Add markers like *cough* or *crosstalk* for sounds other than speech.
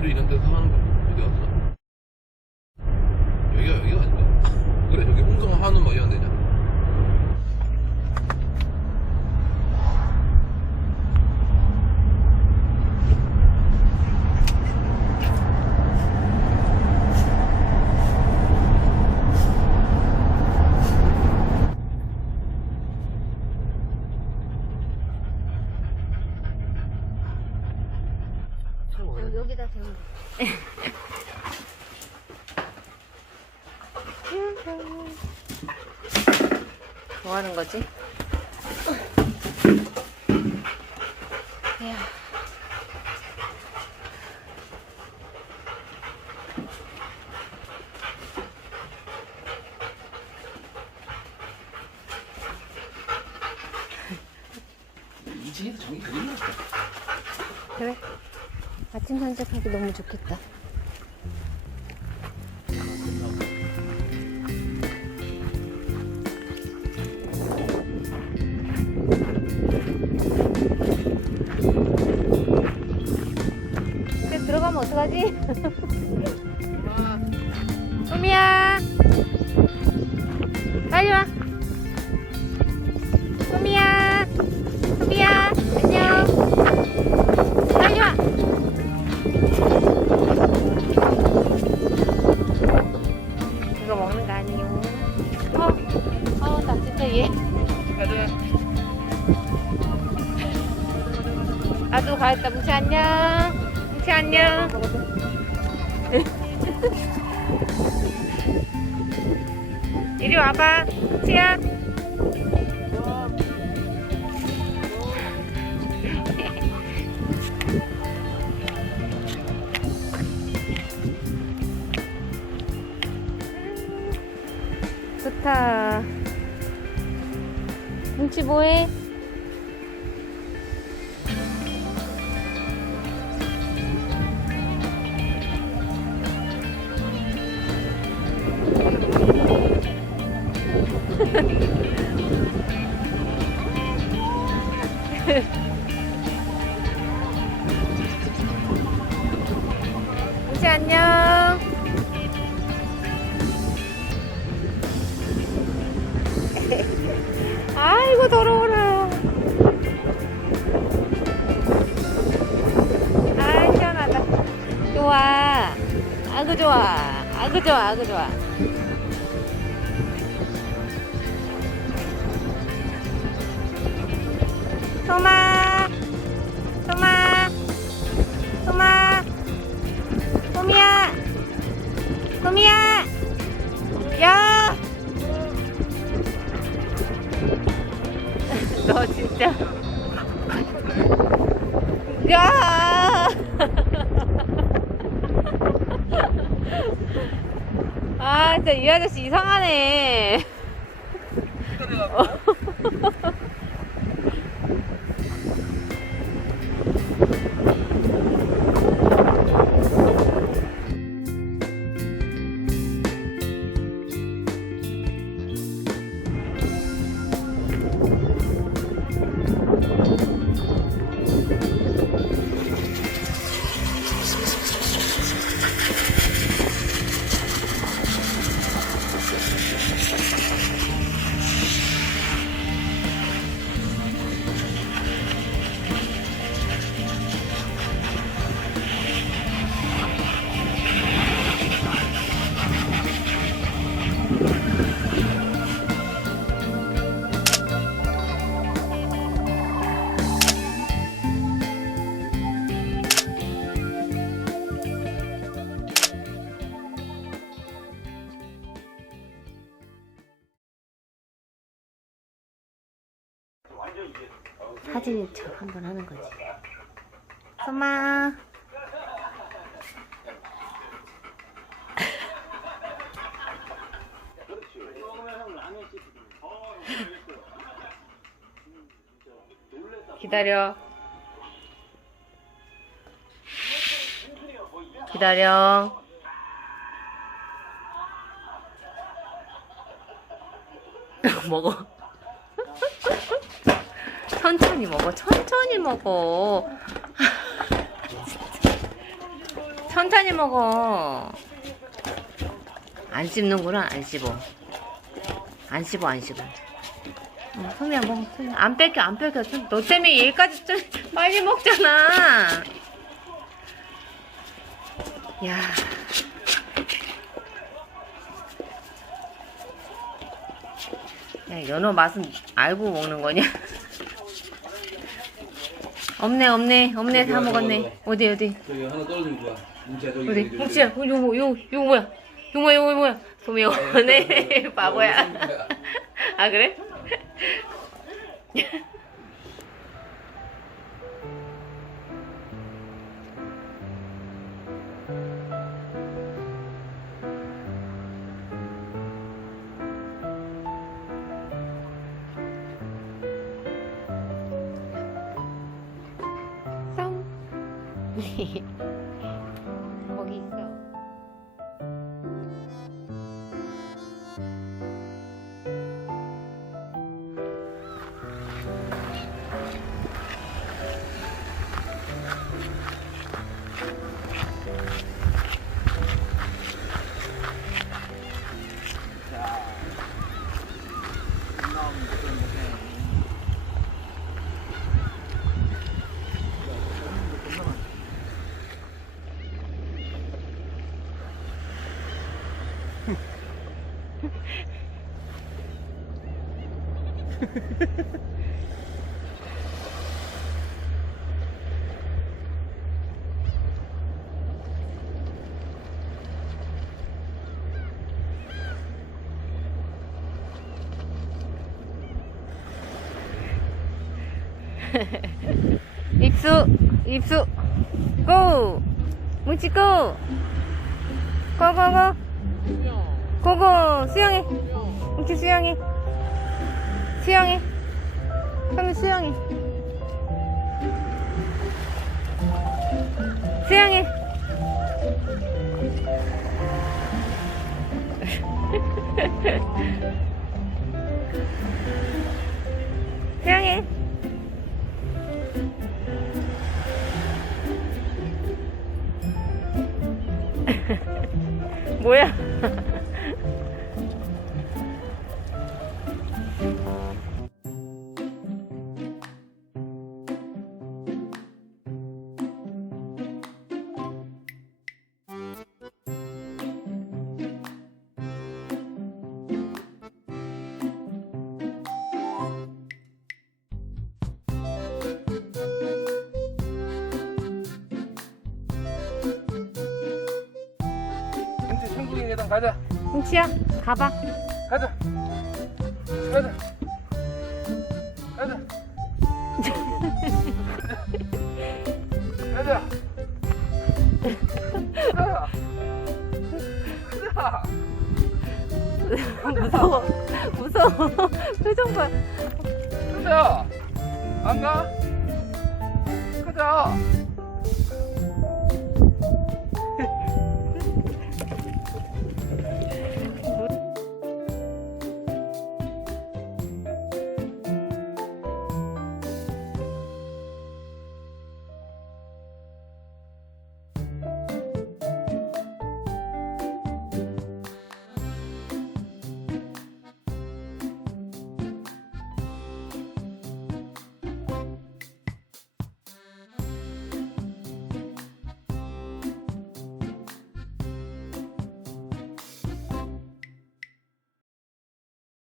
경기도 이런 데서 하는 거어디 갔어? 여기가 여기가 아닌가? 그래 여기 홍성 한우 뭐 이런 데냐? 여기, 여기다 세우고. *laughs* 뭐 하는 거지? 야. 이 집에서 정이 그림 났다. 그래. 아침 산책하기 너무 좋겠다. 들어가면 어떡하지? *laughs* 나도 가겠다. 뭉치 안녕. 뭉치 안녕. *laughs* 이리 와봐. 뭉치야. *laughs* 좋다. 뭉치 뭐해? 더러워라. 아 시원하다. 좋아. 아그 좋아. 아그 좋아. 아그 좋아. 진짜. 야! *laughs* 아, 진짜 이 아저씨 이상하네. *laughs* 사진 척 한번 하는 거지. 소마. 기다려. 기다려. *laughs* 먹어. 천천히 먹어. 천천히 먹어. *laughs* 천천히 먹어. 안 씹는구나, 안 씹어. 안 씹어, 안 씹어. 어, 소미야, 먹어. 소미야. 안 뺏겨, 안 뺏겨. 좀, 너 때문에 얘까지 좀 *laughs* 빨리 먹잖아. 야. 야, 연어 맛은 알고 먹는 거냐? *laughs* 없네, 없네, 없네, 다 먹었네. 어디, 어디? 저기 하나 떨어진 거야. 뭉치야 저기. 어디? 뭉치야, 어, 뭐, 이거, 이거 뭐야? 뭐야, 이거 뭐야? 소미 오네, *laughs* 바보야. 아, 그래? *laughs* 嘿嘿 *laughs* 입수, 입수, 고! 뭉치 고! 고고고! 고고! 수영해! 뭉치 수영해! 수영해! 형이 수영해! 수영해! *laughs* 수영해! *laughs* 뭐야? 가자. 뭉치야, 가봐. 가자. 가자. 가자. 가자. 가자. 가자. 무서워. 무서워. 표정 봐. 가자. 안 가? 가자.